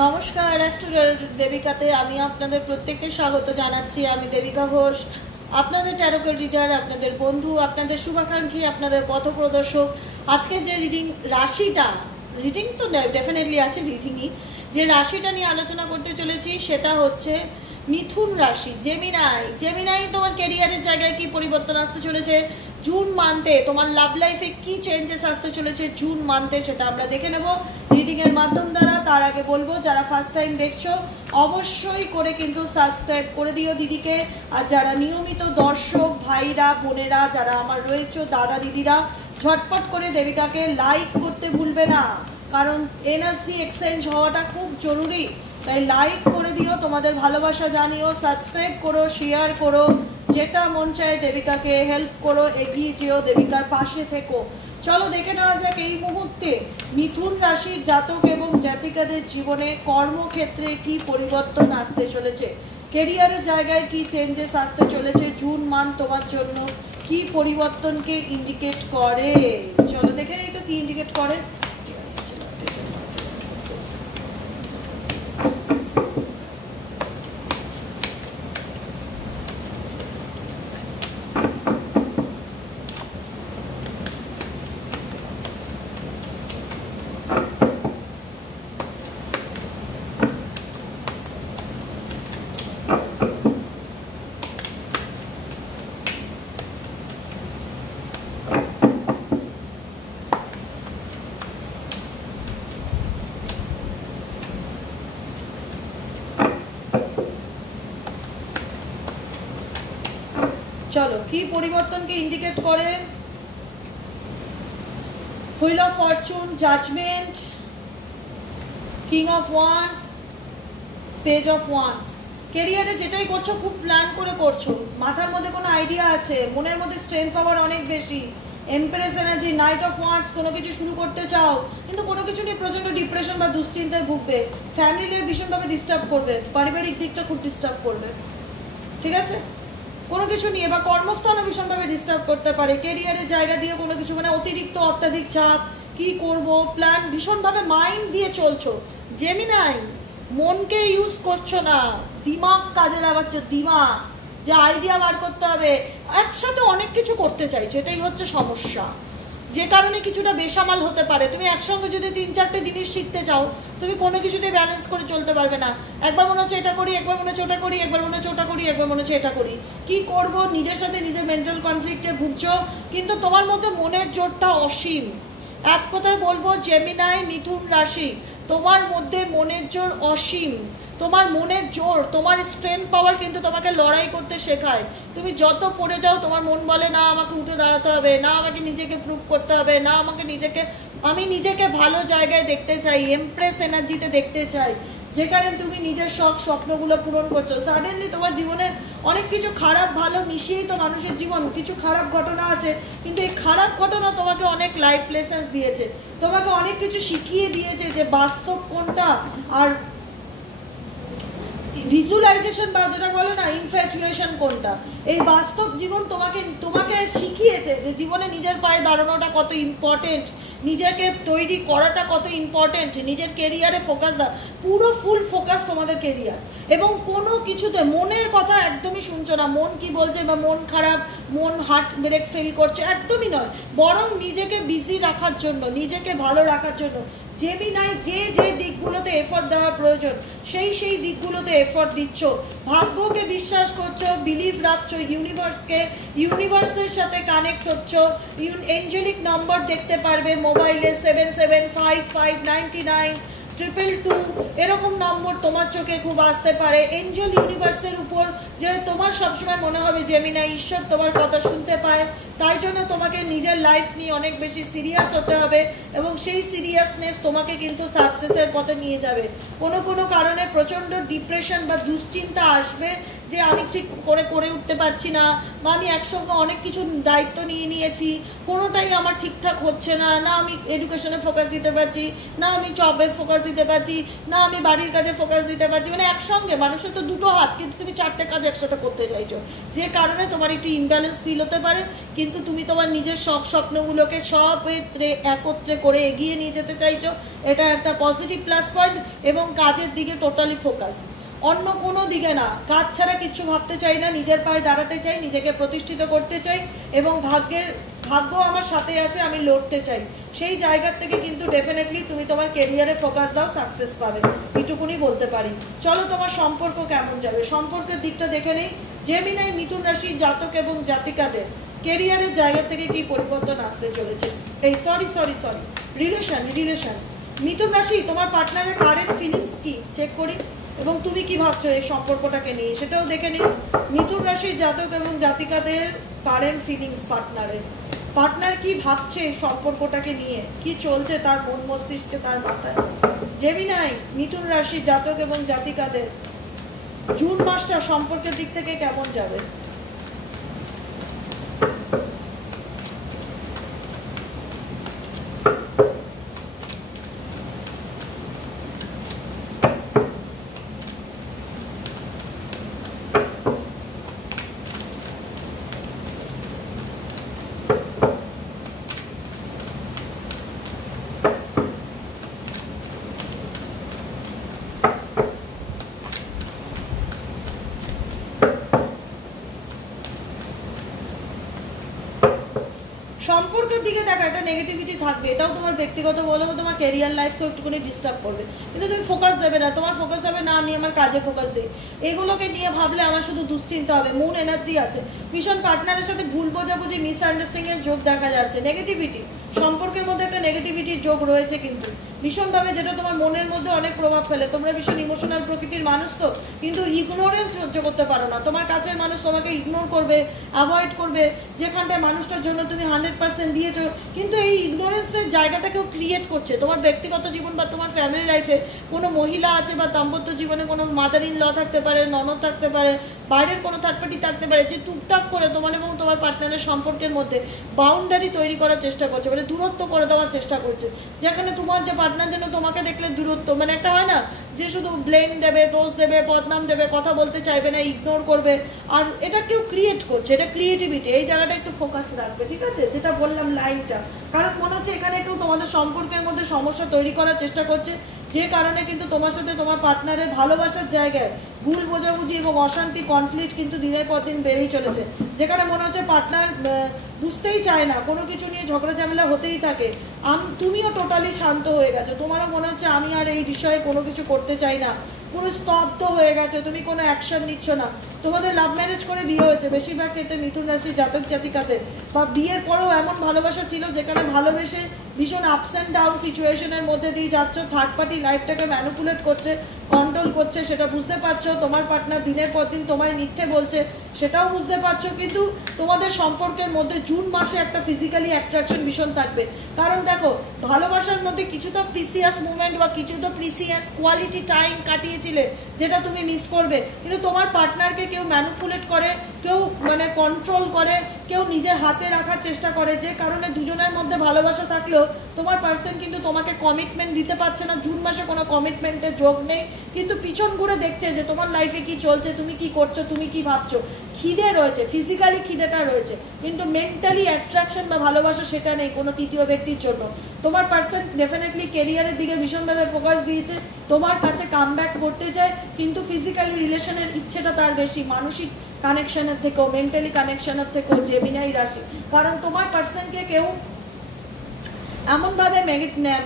নমস্কার, অ্যাস্ট্রো দেবিকাতে আমি আপনাদের প্রত্যেককে স্বাগত জানাচ্ছি। আমি দেবিকা ঘোষ, আপনাদের ট্যারোকের রিডার, আপনাদের বন্ধু, আপনাদের শুভাকাঙ্ক্ষী, আপনাদের পথপ্রদর্শক। আজকে যে রিডিং তো ডেফিনেটলি আছে, রিডিংই যে রাশিটা নিয়ে আলোচনা করতে চলেছি সেটা হচ্ছে মিথুন রাশি। জেমিনাই তোমার ক্যারিয়ারের জায়গায় কি পরিবর্তন আসতে চলেছে জুন মান্থে, তোমার লাভ লাইফে কি চেঞ্জেস আসতে চলেছে জুন মান্থে, সেটা আমরা দেখে নেব রিডিংয়ের মাধ্যম দ্বারা। তার আগে বলবো, যারা ফার্স্ট টাইম দেখছো অবশ্যই করে কিন্তু সাবস্ক্রাইব করে দিও দিদিকে। আর যারা নিয়মিত দর্শক ভাইরা বোনেরা যারা আমার রয়েছে, দাদা দিদিরা, ঝটপট করে দেবিকাকে লাইক করতে ভুলবে না, কারণ এনার্জি এক্সচেঞ্জ হওয়াটা খুব জরুরি। তাই লাইক করে দিও, তোমাদের ভালোবাসা জানিও, সাবস্ক্রাইব করো, শেয়ার করো, যেটা মন চায় দেবিকাকে হেল্প করো, এগিয়ে যেও, দেবিকার পাশে থেকো। চলো দেখে নেওয়া যাক এই মুহূর্তে মিথুন রাশির জাতক এবং জাতিকাদের জীবনে কর্মক্ষেত্রে কি পরিবর্তন আসতে চলেছে, কেরিয়ারের জায়গায় কি চেঞ্জেস আসতে চলেছে, জুন মান্থ তোমার জন্য কি পরিবর্তনকে ইন্ডিকেট করে। চলো দেখে নেই তো কি ইন্ডিকেট করে। চলো কি পরিবর্তনকে ইন্ডিকেট করে। Wheel of fortune, judgement, king of wands, page of wands. ক্যারিয়ারে যেটাই করছো খুব প্ল্যান করে করছো, মাথার মধ্যে কোনো আইডিয়া আছে, মনের মধ্যে স্ট্রেংথ পাওয়ার অনেক বেশি। Empress energy, night of wands, কোনো কিছু শুরু করতে চাও কিন্তু কোনো কিছু নিয়ে প্রচণ্ড ডিপ্রেশন বা দুশ্চিন্তায় ভুগবে, ফ্যামিলি ভীষণভাবে ডিস্টার্ব করবে, পারিবারিক দিকটা খুব ডিস্টার্ব করবে, ঠিক আছে, কোনো কিছু নিয়ে বা কর্মস্থানে ভীষণভাবে ডিস্টার্ব করতে পারে। ক্যারিয়ারের জায়গা দিয়ে কোনো কিছু মানে অতিরিক্ত অত্যাধিক চাপ, কি করব প্ল্যান, ভীষণভাবে মাইন্ড দিয়ে চলছো। জেমিনাই, মনকে ইউজ করছো না, দিমাগ কাজে লাগাচ্ছ, দিমাগ, যে আইডিয়া বার করতে হবে, একসাথে অনেক কিছু করতে চাইছো, এটাই হচ্ছে সমস্যা, যে কারণে কিছুটা বেসামাল হতে পারে। তুমি একসঙ্গে যদি 3-4টে জিনিস শিখতে চাও, তুমি কোনো কিছুতে ব্যালেন্স করে চলতে পারবে না। একবার মনে হচ্ছে এটা করি, একবার মনে হচ্ছে ওটা করি, একবার মনে হচ্ছে ওটা করি, একবার মনে হচ্ছে এটা করি, কি করব, নিজের সাথে নিজের মেন্টাল কনফ্লিক্টে ভুগছো, কিন্তু তোমার মধ্যে মনের জোরটা অসীম। এক কথায় বলবো, জেমিনাই মিথুন রাশি, তোমার মধ্যে মনের জোর অসীম। তোমার মনের জোর, তোমার স্ট্রেংথ পাওয়ার কিন্তু তোমাকে লড়াই করতে শেখায়। তুমি যত পড়ে যাও, তোমার মন বলে না আমাকে উঠে দাঁড়াতে হবে, না আমাকে নিজেকে প্রুভ করতে হবে, না আমি নিজেকে ভালো জায়গায় দেখতে চাই, এমপ্রেস এনার্জিতে দেখতে চাই, যেখানে তুমি নিজের শখ স্বপ্নগুলো পূরণ করছো। সাডেনলি তোমার জীবনের অনেক কিছু খারাপ ভালো মিশিয়েই তো মানুষের জীবন, কিছু খারাপ ঘটনা আছে, কিন্তু এই খারাপ ঘটনা তোমাকে অনেক লাইফ লেসন্স দিয়েছে, তোমাকে অনেক কিছু শিখিয়ে দিয়েছে যে বাস্তব কোনটা আর ভিজুয়ালাইজেশন বা যেটা বলে না ইনফ্যাচুয়েশন কোনটা। এই বাস্তব জীবন তোমাকে শিখিয়েছে যে জীবনে নিজের পায়ে দাঁড়ানোটা কত ইম্পর্টেন্ট, নিজেকে তৈরি করাটা কত ইম্পর্টেন্ট, নিজের কেরিয়ারে ফোকাস দাও, পুরো ফুল ফোকাস তোমাদের কেরিয়ার, এবং কোনো কিছুতে মনের কথা একদমই শুনছো না, মন কি বলছে বা মন খারাপ, মন হার্ট ব্রেক ফিল করছে, একদমই নয়, বরং নিজেকে বিজি রাখার জন্য, নিজেকে ভালো রাখার জন্য জেমিনাই যে দিকগুলোতে এফর্ট দেওয়া প্রয়োজন সেই দিকগুলোতে এফর্ট দিচ্ছ, ভাগ্যকে বিশ্বাস করছো, বিলিভ রাখছো, ইউনিভার্সের সাথে কানেক্ট হচ্ছ। এঞ্জেলিক নম্বর দেখতে পারবে মোবাইলে 7755992222 এরকম নম্বর তোমার চোখে খুব আসতে পারে। এঞ্জেল ইউনিভার্সের উপর যে তোমার সবসময় মনে হবে জেমিনাই ঈশ্বর তোমার কথা শুনতে পায়, তাই জন্য তোমাকে নিজের লাইফ নিয়ে অনেক বেশি সিরিয়াস হতে হবে, এবং সেই সিরিয়াসনেস তোমাকে কিন্তু সাকসেসের পথে নিয়ে যাবে। কোনো কারণে প্রচণ্ড ডিপ্রেশন বা দুশ্চিন্তা আসবে যে আমি ঠিক করে উঠতে পারছি না, বা আমি একসঙ্গে অনেক কিছু দায়িত্ব নিয়ে নিয়েছি, কোনোটাই আমার ঠিকঠাক হচ্ছে না, না আমি এডুকেশনে ফোকাস দিতে পারছি, না আমি জবে ফোকাস দিতে পারছি, না আমি বাড়ির কাজে ফোকাস দিতে পারছি। মানে একসঙ্গে মানুষের তো দুটো হাত, কিন্তু তুমি 4টে কাজ একসাথে করতে চাইছো, যে কারণে তোমার একটু ইমব্যালেন্স ফিল হতে পারে। কিন্তু তুমি তোমার নিজের শখ স্বপ্নগুলোকে সব একত্রে করে এগিয়ে নিয়ে যেতে চাইছো, এটা একটা পজিটিভ প্লাস পয়েন্ট। এবং কাজের দিকে টোটালি ফোকাস, অন্য কোনো দিকে না। কাজ ছাড়া কিচ্ছু ভাবতে চাই না, নিজের পায়ে দাঁড়াতে চাই, নিজেকে প্রতিষ্ঠিত করতে চাই, এবং ভাগ্য আমার সাথে আছে, আমি লড়তে চাই। সেই জায়গার থেকে কিন্তু ডেফিনেটলি তুমি তোমার কেরিয়ারে ফোকাস দাও, সাকসেস পাবে, এইটুকুনি বলতে পারি। চলো তোমার সম্পর্ক কেমন যাবে, সম্পর্কের দিকটা দেখে নেই। জেমিনাই মিথুন রাশির জাতক এবং জাতিকাদের কেরিয়ারের জায়গা থেকে কি পরিবর্তন আসতে চলেছে। এই সরি রিলেশন মিথুন রাশি, তোমার পার্টনারের কারেন্ট ফিলিংস কি চেক করি, এবং তুমি কি ভাবছো এই সম্পর্কটাকে নিয়ে সেটাও দেখে নিই। মিথুন রাশির জাতক এবং জাতিকাদের কারেন্ট ফিলিংস, পার্টনার কি ভাবছে এই সম্পর্কটাকে নিয়ে, কি চলছে তার মন মস্তিষ্কে, তার মাথায়। জেমিনাই মিথুন রাশির জাতক এবং জাতিকাদের জুন মাসটা সম্পর্কের দিক থেকে কেমন যাবে। সম্পর্কের দিকে দেখো একটা নেগেটিভিটি থাকবে, এটাও তোমার ব্যক্তিগত বলো, তোমার ক্যারিয়ার লাইফকেও একটুখানি ডিস্টার্ব করবে, কিন্তু তুমি ফোকাস দেবে না। তোমার ফোকাস হবে না আমি আমার কাজে ফোকাস দিই, এগুলোকে নিয়ে ভাবলে আমার শুধু দুশ্চিন্তা হবে। মুন এনার্জি আছে, ভীষণ পার্টনারের সাথে ভুল বোঝাবুঝি, মিসআন্ডারস্ট্যান্ডিং এর যোগ দেখা যাচ্ছে, নেগেটিভিটি, সম্পর্কের মধ্যে একটা নেগেটিভিটির যোগ রয়েছে কিন্তু ভীষণভাবে, যেটা তোমার মনের মধ্যে অনেক প্রভাব ফেলে। তোমরা ভীষণ ইমোশনাল প্রকৃতির মানুষ তো, কিন্তু ইগনোরেন্স সহ্য করতে পারো না। তোমার কাছের মানুষ তোমাকে ইগনোর করবে, অ্যাভয়েড করবে, যেখানটায় মানুষটার জন্য তুমি 100% দিয়েছো, কিন্তু এই ইগনোরেন্সের জায়গাটা কেউ ক্রিয়েট করছে। তোমার ব্যক্তিগত জীবন বা তোমার ফ্যামিলি লাইফে কোনো মহিলা আছে, বা দাম্পত্য জীবনে কোনো মাদার ইন ল থাকতে পারে, ননদ থাকতে পারে, বাইরের কোনো থার্ড পার্টি থাকতে পারে, যে টুকটাক করে তোমার এবং তোমার পার্টনারের সম্পর্কের মধ্যে বাউন্ডারি তৈরি করার চেষ্টা করছে, মানে দূরত্ব করে দেওয়ার চেষ্টা করছে, যেখানে তোমার যে পার্টনার যেন তোমাকে দেখলে দূরত্ব, মানে একটা হয় না যে শুধু ব্লেম দেবে, দোষ দেবে, বদনাম দেবে, কথা বলতে চাইবে না, ইগনোর করবে। আর এটা কেউ ক্রিয়েট করছে, এটা ক্রিয়েটিভিটি, এই জায়গাটা একটু ফোকাস রাখবে, ঠিক আছে, যেটা বললাম লাইনটা। কারণ মনে হচ্ছে এখানে কেউ তোমাদের সম্পর্কের মধ্যে সমস্যা তৈরি করার চেষ্টা করছে, যে কারণে কিন্তু তোমার সাথে তোমার পার্টনারের ভালোবাসার জায়গায় ভুল বোঝাবুঝি এবং অশান্তি, কনফ্লিক্ট কিন্তু দিনের পর দিন বেড়েই চলেছে, যেখানে মনে হচ্ছে পার্টনার বুঝতেই চায় না, কোনো কিছু নিয়ে ঝগড়া ঝামেলা হতেই থাকে। তুমিও টোটালি শান্ত হয়ে গেছো, তোমারও মনে হচ্ছে আমি আর এই বিষয়ে কোনো কিছু করতে চাই না, পুরো স্তব্ধ হয়ে গেছে, তুমি কোনো অ্যাকশন নিচ্ছ না। তোমাদের লাভ ম্যারেজ করে বিয়ে হয়েছে বেশিরভাগ ক্ষেত্রে মিথুন রাশির জাতক জাতিকাদের, বা বিয়ের পরেও এমন ভালোবাসা ছিল যেখানে ভালোবেসে ভীষণ আপস অ্যান্ড ডাউন সিচুয়েশনের মধ্যে দিয়ে যাচ্ছ, থার্ড পার্টি লাইফটাকে ম্যানিপুলেট করছে, কন্ট্রোল করছে, সেটা বুঝতে পারছো। তোমার পার্টনার দিনের পর দিন তোমায় মিথ্যে বলছে, সেটাও বুঝতে পারছো। কিন্তু তোমাদের সম্পর্কের মধ্যে জুন মাসে একটা ফিজিক্যালি অ্যাট্রাকশন ভীষণ থাকবে, কারণ দেখো ভালোবাসার মধ্যে কিছু তো প্রিসিয়াস মুভমেন্ট বা কিছু তো প্রিসিয়াস কোয়ালিটি টাইম কাটিয়েছিলে, যেটা তুমি মিস করবে। কিন্তু তোমার পার্টনারকে কেউ ম্যানিপুলেট করে, কেউ মানে কন্ট্রোল করে, কেউ নিজের হাতে রাখার চেষ্টা করে, যে কারণে দুজনের মধ্যে ভালোবাসা থাকলেও তোমার পার্সন কিন্তু তোমাকে কমিটমেন্ট দিতে পারছে না। জুন মাসে কোনো কমিটমেন্টের যোগ নেই, কিন্তু পিছন ঘুরে দেখছে যে তোমার লাইফে কি চলছে, তুমি কি করছো, তুমি কি ভাবছো। খিদে রয়েছে, ফিজিক্যালি খিদেটা রয়েছে, কিন্তু মেন্টালি অ্যাট্রাকশন বা ভালোবাসা সেটা নেই কোনো তৃতীয় ব্যক্তির জন্য। তোমার পার্সন ডেফিনেটলি কেরিয়ারের দিকে ভীষণভাবে ফোকাস দিয়েছে, তোমার কাছে কাম ব্যাক করতে চায়, কিন্তু ফিজিক্যালি রিলেশনের ইচ্ছেটা তার বেশি, মানসিক কানেকশনের থেকেও, মেন্টালি কানেকশনের থেকেও জেমিনাই রাশি। কারণ তোমার পার্সনকে কেউ এমনভাবে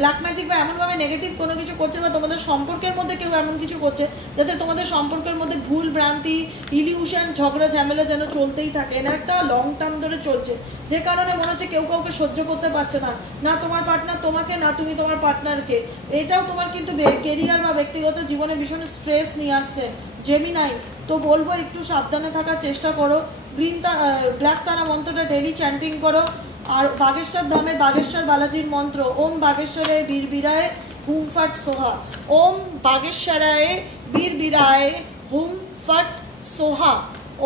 ব্ল্যাক ম্যাজিক বা এমনভাবে নেগেটিভ কোনো কিছু করছে, বা তোমাদের সম্পর্কের মধ্যে কেউ এমন কিছু করছে যাতে তোমাদের সম্পর্কের মধ্যে ভুল ভ্রান্তি, ইলিউশন, ঝগড়া ঝামেলা যেন চলতেই থাকে, এটা একটা লং টার্ম ধরে চলছে, যে কারণে মনে হচ্ছে কেউ কাউকে সহ্য করতে পারছে না, না তোমার পার্টনার তোমাকে, না তুমি তোমার পার্টনারকে। এটাও তোমার কিন্তু কেরিয়ার বা ব্যক্তিগত জীবনে ভীষণ স্ট্রেস নিয়ে আসছে জেমিনাই। তো বলবো একটু সাবধানে থাকার চেষ্টা করো, ব্ল্যাক তারা মন্ত্রটা ডেলি চ্যান্টিং করো, আর বাগেশ্বর ধামে বাগেশ্বর বালাজির মন্ত্র ওম বাগেশ্বরে বীরবিরায় হুম ফট সোহা, ওম বাগেশ্বরায় বীরবিরায় হুম ফট সোহা,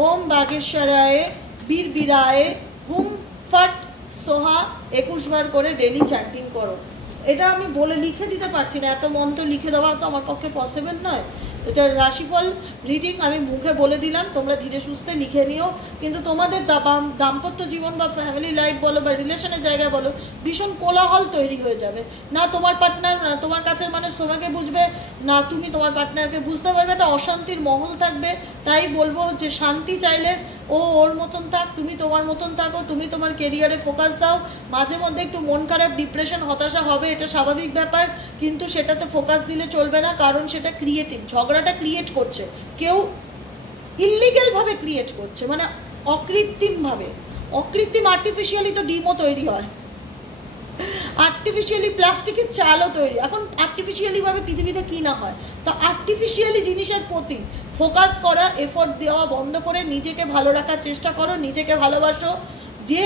ওম বাগেশ্বরায় বীর বিরায়ে হুম ফট সোহা 21 বার করে ডেলি চ্যান্টিং করো। এটা আমি বলে লিখে দিতে পারছি না, এত মন্ত্র লিখে দেওয়া তো আমার পক্ষে পসিবল নয়। এটা রাশিফল রিডিং আমি মুখে বলে দিলাম, তোমরা ধীরে সুস্থে লিখে নিও। কিন্তু তোমাদের দাম্পত্য জীবন বা ফ্যামিলি লাইফ বলো বা রিলেশনের জায়গা বলো, ভীষণ কোলাহল তৈরি হয়ে যাবে। না তোমার পার্টনার, না তোমার কাছের মানুষ তোমাকে বুঝবে, না তুমি তোমার পার্টনারকে বুঝতে পারবে, একটা অশান্তির মহল থাকবে। তাই বলবো যে শান্তি চাইলে ও ওর মতন থাক, তুমি তোমার মতন থাকো, তুমি তোমার কেরিয়ারে ফোকাস দাও। মাঝে মধ্যে একটু মন খারাপ, ডিপ্রেশন, হতাশা হবে, এটা স্বাভাবিক ব্যাপার, কিন্তু সেটাতে ফোকাস দিলে চলবে না, কারণ সেটা ক্রিয়েটিভ। ঝগড়াটা ক্রিয়েট করছে কেউ, ইল্লিগ্যালভাবে ক্রিয়েট করছে, মানে অকৃত্রিমভাবে। অকৃত্রিম আর্টিফিশিয়ালি তো ডিমও তৈরি হয়, আর্টিফিশিয়ালি প্লাস্টিকের চালও তৈরি, এখন আর্টিফিশিয়ালিভাবে পৃথিবীতে কী না হয়। তা আর্টিফিশিয়ালি জিনিসের প্রতি ফোকাস করা, এফোর্ট দেওয়া বন্ধ করে নিজেকে ভালো রাখার চেষ্টা করো, নিজেকে ভালোবাসো। যে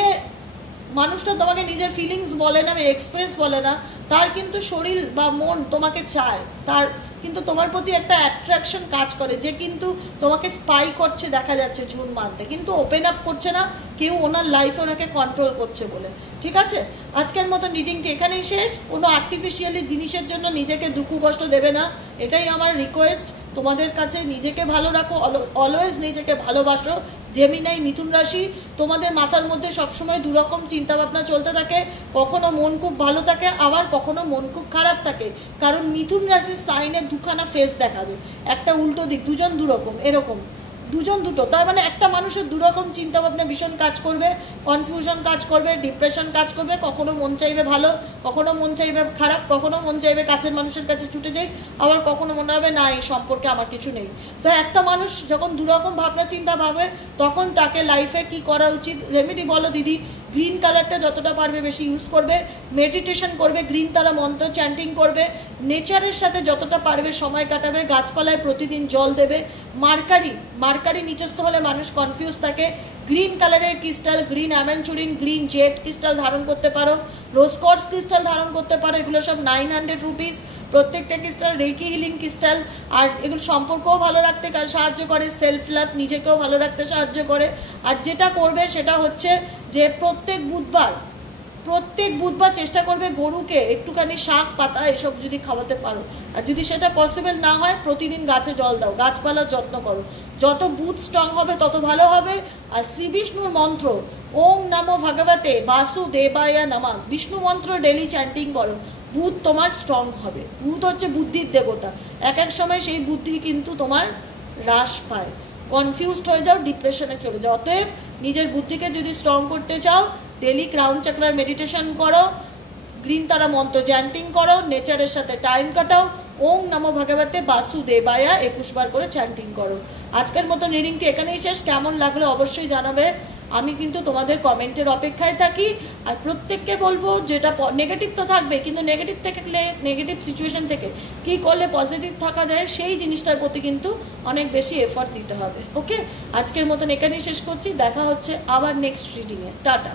মানুষটা তোমাকে নিজের ফিলিংস বলে না, এক্সপ্রেস বলে না, তার কিন্তু শরীর বা মন তোমাকে চায়, তার কিন্তু তোমার প্রতি একটা অ্যাট্রাকশন কাজ করে, যে কিন্তু তোমাকে স্পাই করছে দেখা যাচ্ছে ঝুন মারতে, কিন্তু ওপেন আপ করছে না, কেউ ওনার লাইফে ওনাকে কন্ট্রোল করছে বলে। ঠিক আছে, আজকের মতো রিডিংটি এখানেই শেষ। কোনো আর্টিফিশিয়ালি জিনিসের জন্য নিজেকে দুঃখ কষ্ট দেবে না, এটাই আমার রিকোয়েস্ট তোমাদের কাছে। নিজেকে ভালো রাখো, অলওয়েজ নিজেকে ভালোবাসো। জেমিনাই মিথুন রাশি, তোমাদের মাথার মধ্যে সবসময় দুরকম চিন্তাভাবনা চলতে থাকে, কখনো মন খুব ভালো থাকে, আবার কখনো মন খুব খারাপ থাকে, কারণ মিথুন রাশির সাইনে দুখানা ফেস দেখাবে, একটা উল্টো দিক, দুজন দুরকম, এরকম দুজন দুটো, তার মানে একটা মানুষের দুরকম চিন্তাভাবনা ভীষণ কাজ করবে, কনফিউশন কাজ করবে, ডিপ্রেশন কাজ করবে, কখনো মন চাইবে ভালো, কখনো মন চাইবে খারাপ, কখনো মন চাইবে কাছের মানুষের কাছে ছুটে যাই, আবার কখনো মনে হবে না এই সম্পর্কে আমার কিছু নেই। তো একটা মানুষ যখন দুরকম ভাবনা চিন্তা ভাবে, তখন তাকে লাইফে কি করা উচিত, রেমেডি বলো দিদি। গ্রিন কালারটা যতটা পারবে বেশি ইউজ করবে, মেডিটেশন করবে, গ্রিন তারা মন্ত্র চ্যান্টিং করবে, নেচারের সাথে যতটা পারবে সময় কাটাবে, গাছপালায় প্রতিদিন জল দেবে। মার্কারি নিচস্থ হলে মানুষ কনফিউজ থাকে। গ্রিন কালারের crystal, green aventurine, green jade crystal ধারণ করতে পারো, রোজ কোয়ার্টজ ক্রিস্টাল ধারণ করতে পারো, এগুলো সব 900 রুপিস প্রত্যেকটা ক্রিস্টাল, রেকি হিলিং ক্রিস্টাল। আর এগুলো সম্পর্কও ভালো রাখতে সাহায্য করে, সেলফ লাভ, নিজেকেও ভালো রাখতে সাহায্য করে। আর যেটা করবে সেটা হচ্ছে যে প্রত্যেক বুধবার চেষ্টা করবে গরুকে একটুখানি শাক পাতা এসব যদি খাওয়াতে পারো। আর যদি সেটা পসিবল না হয়, প্রতিদিন গাছে জল দাও, গাছপালার যত্ন করো। যত বুধ স্ট্রং হবে তত ভালো হবে। আর শ্রী বিষ্ণুর মন্ত্র ওম নমো ভগবতে বাসুদেবায় নমঃ, বিষ্ণু মন্ত্র ডেলি চ্যান্টিং করো, বুধ তোমার স্ট্রং হবে। বুধ হচ্ছে বুদ্ধির দেবতা, এক এক সময় সেই বুদ্ধি কিন্তু তোমার হ্রাস পায়, কনফিউজড হয়ে যাও, ডিপ্রেশনে চলে যাও। অতএব নিজের বুদ্ধিকে যদি স্ট্রং করতে চাও, ডেলি ক্রাউন চাকরার মেডিটেশন করো, গ্রিন তারা মন্ত্র চ্যান্টিং করো, নেচারের সাথে টাইম কাটাও, ওম নমো ভগবতে বাসুদেবায়া 21 বার করে চ্যান্টিং করো। আজকের মতো রিডিংটি এখানেই শেষ। কেমন লাগলো অবশ্যই জানাবে, আমি কিন্তু তোমাদের কমেন্টের অপেক্ষায় থাকি। আর প্রত্যেককে বলবো, যেটা নেগেটিভ তো থাকবে, কিন্তু নেগেটিভ থেকে নেগেটিভ সিচুয়েশন থেকে কী করলে পজিটিভ থাকা যায়, সেই জিনিসটার প্রতি কিন্তু অনেক বেশি এফর্ট দিতে হবে। ওকে, আজকের মতন এখানেই শেষ করছি, দেখা হচ্ছে আবার নেক্সট রিডিংয়ে। টাটা।